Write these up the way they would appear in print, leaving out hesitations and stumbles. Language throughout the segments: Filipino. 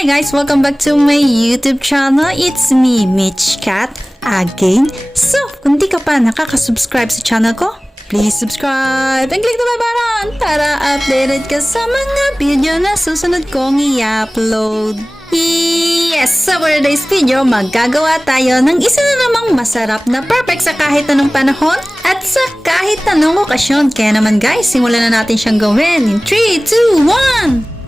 Hi guys! Welcome back to my YouTube channel. It's me, Mitch Cat, again. So, kung di ka pa nakaka-subscribe sa channel ko, please subscribe and click the bell button para updated ka sa mga video na susunod kong i-upload. Yes! So for today's video, magagawa tayo ng isa na namang masarap na perfect sa kahit anong panahon at sa kahit anong okasyon. Kaya naman guys, simulan na natin siyang gawin in 3, 2, 1!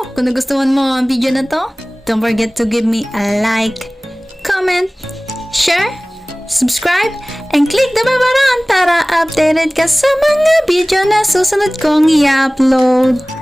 So, kung nagustuhan mo ang video na to, don't forget to give me a like, comment, share, subscribe, and click the bell button para updated ka sa mga video na susunod kong i-upload.